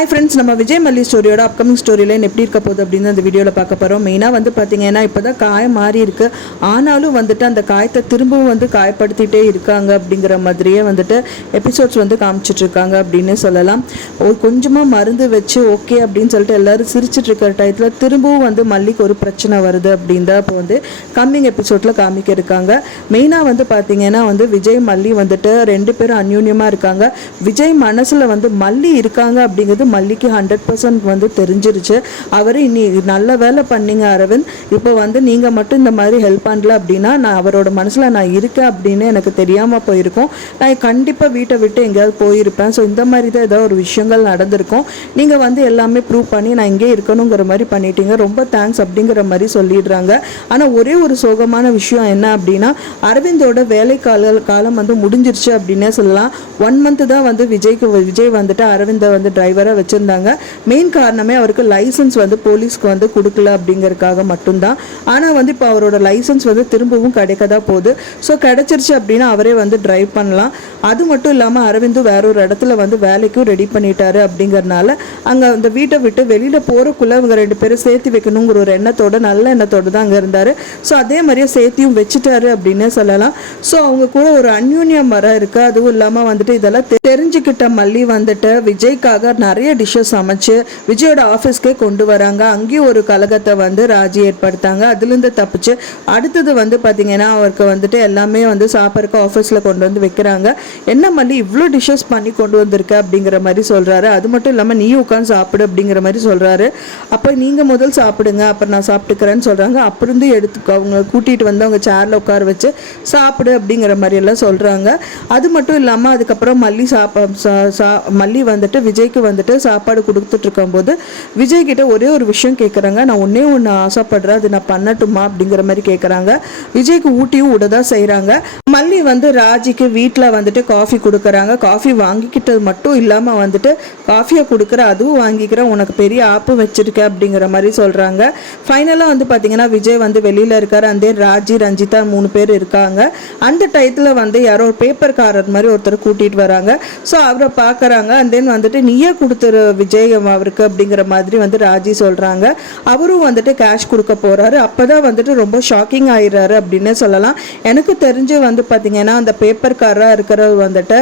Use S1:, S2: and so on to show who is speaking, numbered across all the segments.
S1: Hi friends நம்ம விஜய் மல்லி ஸ்டோரியோட upcoming story line எப்படி இருக்க போகுது அப்படின்னு அந்த வீடியோவில் பார்க்க போகிறோம் மெயினாக வந்து பார்த்தீங்கன்னா இப்போ தான் காயம் மாறி இருக்கு. ஆனாலும் வந்துட்டு அந்த காயத்தை திரும்பவும் வந்து காயப்படுத்திட்டே இருக்காங்க அப்படிங்கிற மாதிரியே வந்துட்டு எபிசோட்ஸ் வந்து காமிச்சிட்டு இருக்காங்க அப்படின்னு சொல்லலாம். ஒரு கொஞ்சமாக மருந்து வச்சு ஓகே அப்படின்னு சொல்லிட்டு எல்லோரும் சிரிச்சிட்டு இருக்கிற டயத்தில் திரும்பவும் வந்து மல்லிக்கு ஒரு பிரச்சனை வருது அப்படின்னு தான் இப்போ வந்து கம்மிங் எபிசோடில் காமிக்க இருக்காங்க. மெயினாக வந்து பார்த்தீங்கன்னா வந்து விஜய் மல்லி வந்துட்டு ரெண்டு பேரும் அந்யூன்யமாக இருக்காங்க. விஜய் மனசில் வந்து மல்லி இருக்காங்க அப்படிங்கிறது மல்லிக்கு ஹண்ட்ரட் பர்சன்ட் வந்து தெரிஞ்சிருச்சு. அவர் இனி நல்ல வேலை பண்ணீங்க அரவிந்த். இப்போ வந்து நீங்கள் மட்டும் இந்த மாதிரி ஹெல்ப் பண்ணல அப்படின்னா நான் அவரோட மனசில் நான் இருக்கேன் அப்படின்னு எனக்கு தெரியாமல் போயிருக்கோம். நான் கண்டிப்பாக வீட்டை விட்டு எங்கேயாவது போயிருப்பேன். ஸோ இந்த மாதிரி தான் ஏதோ ஒரு விஷயங்கள் நடந்திருக்கும். நீங்கள் வந்து எல்லாமே ப்ரூவ் பண்ணி நான் இங்கே இருக்கணுங்கிற மாதிரி பண்ணிட்டீங்க. ரொம்ப தேங்க்ஸ் அப்படிங்கிற மாதிரி சொல்லிடுறாங்க. ஆனால் ஒரே ஒரு சோகமான விஷயம் என்ன அப்படின்னா அரவிந்தோட வேலை கால காலம் வந்து முடிஞ்சிருச்சு அப்படின்னே சொல்லலாம். ஒன் மந்த் தான் வந்து விஜய்க்கு விஜய் வந்துட்டு அரவிந்தை வந்து டிரைவராக வச்சுருந்தாங்க. மெயின் காரணமே அவருக்கு லைசன்ஸ் வந்து போலீஸ்க்கு வந்து கொடுக்கல அப்படிங்கிறதுக்காக மட்டும்தான். ஆனால் வந்து இப்போ அவரோட லைசன்ஸ் வந்து திரும்பவும் கிடைக்க தான் போகுது. ஸோ கிடைச்சிருச்சு அப்படின்னா அவரே வந்து ட்ரைவ் பண்ணலாம். அது மட்டும் இல்லாமல் அரவிந்தும் வேற ஒரு இடத்துல வந்து வேலைக்கும் ரெடி பண்ணிட்டாரு அப்படிங்கிறனால அங்கே அந்த வீட்டை விட்டு வெளியில் போகிறக்குள்ளே இவங்க ரெண்டு பேரும் சேர்த்து வைக்கணுங்கிற ஒரு எண்ணத்தோட நல்ல எண்ணத்தோடு தான் அங்கே இருந்தார். ஸோ அதே மாதிரியே சேர்த்தியும் வச்சுட்டாரு அப்படின்னே சொல்லலாம். ஸோ அவங்க கூட ஒரு அந்யூன்யம் வர இருக்கு. அதுவும் இல்லாமல் வந்துட்டு இதெல்லாம் தெரிஞ்சுக்கிட்ட மல்லி வந்துட்டு விஜய்க்காக நிறைய டிஷ்ஷஸ் சமைச்சு விஜயோட ஆஃபீஸ்க்கே கொண்டு வராங்க. அங்கேயும் ஒரு கழகத்தை வந்து ராஜி ஏற்படுத்தாங்க. அதுலேருந்து தப்பிச்சு அடுத்தது வந்து பார்த்தீங்கன்னா அவருக்கு வந்துட்டு எல்லாமே வந்து சாப்பிட்றக்கு ஆஃபீஸில் கொண்டு வந்து வைக்கிறாங்க. என்ன மல்லி இவ்வளோ டிஷ்ஷஸ் பண்ணி கொண்டு வந்திருக்க அப்படிங்கிற மாதிரி சொல்கிறாரு அது மட்டும் இல்லாமல் நீயும் உட்காந்து சாப்பிடு அப்படிங்கிற மாதிரி சொல்கிறாரு அப்போ நீங்கள் முதல் சாப்பிடுங்க அப்புறம் நான் சாப்பிட்டுக்கிறேன்னு சொல்கிறாங்க அப்புறம் எடுத்து அவங்க கூட்டிகிட்டு வந்து அவங்க சேரில் உட்கார வச்சு சாப்பிடு அப்படிங்கிற மாதிரி எல்லாம் சொல்கிறாங்க அது மட்டும் இல்லாமல் அதுக்கப்புறம் மல்லி சாப்பா சா- சா- மல்லி வந்துட்டு விஜய்க்கு வந்துட்டு சாப்பாடு கொடுத்துட்டு இருக்கும்போது விஜய் கிட்ட ஒரே ஒரு விஷயம் கேட்குறாங்க நான் ஒன்றே ஒன்று ஆசைப்படுறேன். அது நான் பண்ணட்டுமா? அப்படிங்கிற மாதிரி கேட்குறாங்க விஜய்க்கு ஊட்டியும் விட தான் செய்கிறாங்க மல்லி வந்து ராஜிக்கு வீட்டில் வந்துட்டு காஃபி கொடுக்குறாங்க. காஃபி வாங்கிக்கிட்டது மட்டும் இல்லாமல் வந்துட்டு காஃபியை கொடுக்குற அதுவும் வாங்கிக்கிறேன் உனக்கு பெரிய ஆப்பு வச்சுருக்க அப்படிங்கிற மாதிரி சொல்கிறாங்க ஃபைனலாக வந்து பார்த்தீங்கன்னா விஜய் வந்து வெளியில் இருக்கார். அந்த ராஜி ரஞ்சிதா மூணு பேர் இருக்காங்க. அந்த டயத்தில் வந்து யாரோ ஒரு பேப்பர்காரர் மாதிரி ஒருத்தர் கூட்டிகிட்டு வராங்க. ஸோ அவரை பார்க்குறாங்க அண்ட் தென் வந்துட்டு நீயே கொடுத்துரு விஜய் அவருக்கு அப்படிங்கிற மாதிரி வந்து ராஜி சொல்கிறாங்க அவரும் வந்துட்டு கேஷ் கொடுக்க போகிறாரு அப்போ தான் வந்துட்டு ரொம்ப ஷாக்கிங் ஆயிடுறாரு அப்படின்னே சொல்லலாம். எனக்கு தெரிஞ்சு வந்து பார்த்தீங்கன்னா அந்த பேப்பர்காரராக இருக்கிறவர் வந்துட்டு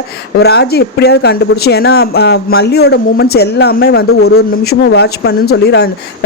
S1: ராஜி எப்படியாவது கண்டுபிடிச்சி ஏன்னா மல்லியோட மூமெண்ட்ஸ் எல்லாமே வந்து ஒரு ஒரு நிமிஷமும் வாட்ச் பண்ணுன்னு சொல்லி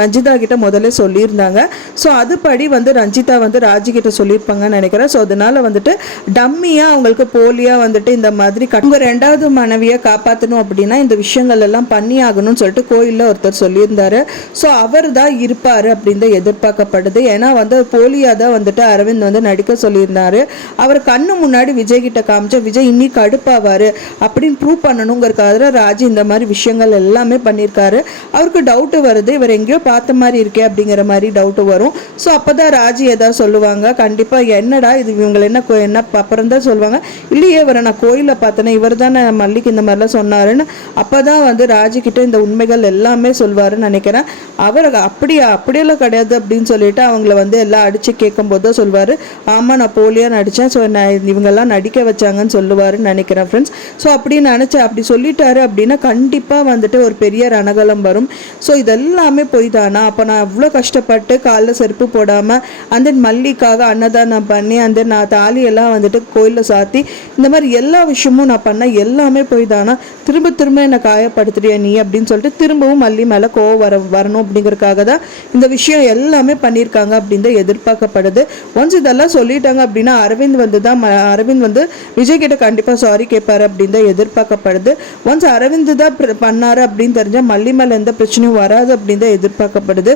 S1: ரஞ்சிதா கிட்ட முதல்ல சொல்லியிருந்தாங்க. ஸோ அதுபடி வந்து ரஞ்சிதா வந்து ராஜு கிட்ட சொல்லியிருப்பாங்கன்னு நினைக்கிறேன். ஸோ அதனால வந்துட்டு டம்மியாக அவங்களுக்கு போலியாக வந்துட்டு இந்த மாதிரி கட் உங்க ரெண்டாவது மனைவியை காப்பாற்றணும் அப்படின்னா இந்த விஷயங்கள் எல்லாம் பண்ணி ஆகணும்னு சொல்லிட்டு கோயிலில் ஒருத்தர் சொல்லியிருந்தாரு. ஸோ அவர் தான் இருப்பார் அப்படின்னு எதிர்பார்க்கப்படுது. ஏன்னா வந்து போலியாக தான் வந்துட்டு அரவிந்த் வந்து நடிக்க சொல்லியிருந்தாரு. அவர் கண்ணு முன்னாடி விஜய் கிட்ட காமிச்சா விஜய் இன்னைக்கு கடுப்பாவார் அப்படின்னு ப்ரூவ் பண்ணணுங்கிறக்காக ராஜி இந்த மாதிரி விஷயங்கள் எல்லாமே பண்ணியிருக்காரு. அவருக்கு டவுட்டு வருது. இவர் எங்கேயோ பார்த்த மாதிரி இருக்கே அப்படிங்கிற மாதிரி டவுட்டு வரும். ஸோ அப்போ தான் ராஜி எதாவது சொல்லுவாங்க. கண்டிப்பாக என்னடா இது? இவங்களை என்ன என்ன அப்புறம் தான் சொல்லுவாங்க. இல்லையே இவரை நான் கோயிலில் பார்த்தேனே. இவர் தானே மல்லிக்கு இந்த மாதிரிலாம் சொன்னாருன்னு அப்போ தான் வந்து ராஜிக்கிட்ட இந்த உண்மைகள் எல்லாமே சொல்வாருன்னு நினைக்கிறேன். அவர் அப்படியா அப்படியெல்லாம் கிடையாது அப்படின்னு சொல்லிட்டு அவங்கள வந்து எல்லாம் அடித்து கேட்கும்போது தான் சொல்வார். ஆமாம் நான் போலியாக நடித்தேன் ஸோ நான் இவங்கெல்லாம் நடிக்க வச்சாங்கன்னு சொல்லுவாருன்னு நினைக்கிறேன் ஃப்ரெண்ட்ஸ் ஸோ அப்படி நினச்சி அப்படி சொல்லிட்டாரு அப்படின்னா கண்டிப்பாக வந்துட்டு ஒரு பெரிய ரணகலம் வரும். ஸோ இதெல்லாமே போய் தானா அப்போ நான் அவ்வளோ கஷ்டப்பட்டு காலில் செருப்பு போடாமல் அந்த மல்லிக்காக அன்னதானம் பண்ணி அந்த நான் தாலியெல்லாம் வந்துட்டு கோயிலில் சாத்தி இந்த மாதிரி எல்லா விஷயமும் நான் பண்ண எல்லாமே போய் தானா திரும்ப திரும்ப என்னை காயப்படுத்துறியா நீ அப்படின்னு சொல்லிட்டு திரும்பவும் மல்லி மேலே கோவம் வர வரணும் அப்படிங்கிறதுக்காக தான் இந்த விஷயம் எல்லாமே பண்ணியிருக்காங்க அப்படின்னு தான் எதிர்பார்க்கப்படுது. ஒன்ஸ் இதெல்லாம் சொல்லிட்டாங்க அப்படின்னா அரவிந்த் வந்து தான் அரவிந்த் வந்து விஜய் கிட்ட கண்டிப்பாக சாரி கேட்பாரு அப்படின்னு தான் எதிர்பார்க்கப்படுது. ஒன்ஸ் அரவிந்த் தான் பண்ணார் பண்ணாரு அப்படின்னு தெரிஞ்சால் மல்லி மேலே எந்த பிரச்சனையும் வராது அப்படின்னு தான் எதிர்பார்க்கப்படுது.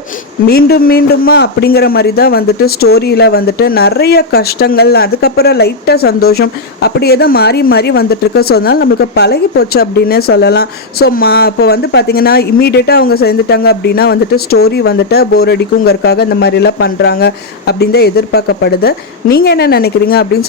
S1: மீண்டும் மீண்டுமா அப்படிங்கிற மாதிரி தான் வந்துட்டு ஸ்டோரியில் வந்துட்டு நிறைய கஷ்டங்கள் அதுக்கப்புறம் லைட்டாக சந்தோஷம் அப்படியே தான் மாறி மாறி வந்துட்டுருக்கு. ஸோ அதனால் நம்மளுக்கு பழகி போச்சு அப்படின்னே சொல்லலாம். ஸோ மா இப்போ வந்து பார்த்தீங்கன்னா இமீடியட்டாக அவங்க சேர்ந்துட்டாங்க அப்படின்னா வந்துட்டு ஸ்டோரி வந்துட்டு போர் அடிக்குங்கிறதுக்காக இந்த மாதிரிலாம் பண்ணுறாங்க அப்படின்னு தான் எதிர்பார்க்கப்படுது. நீங்கள் என்ன நினைக்கிறீங்க அப்படின்னு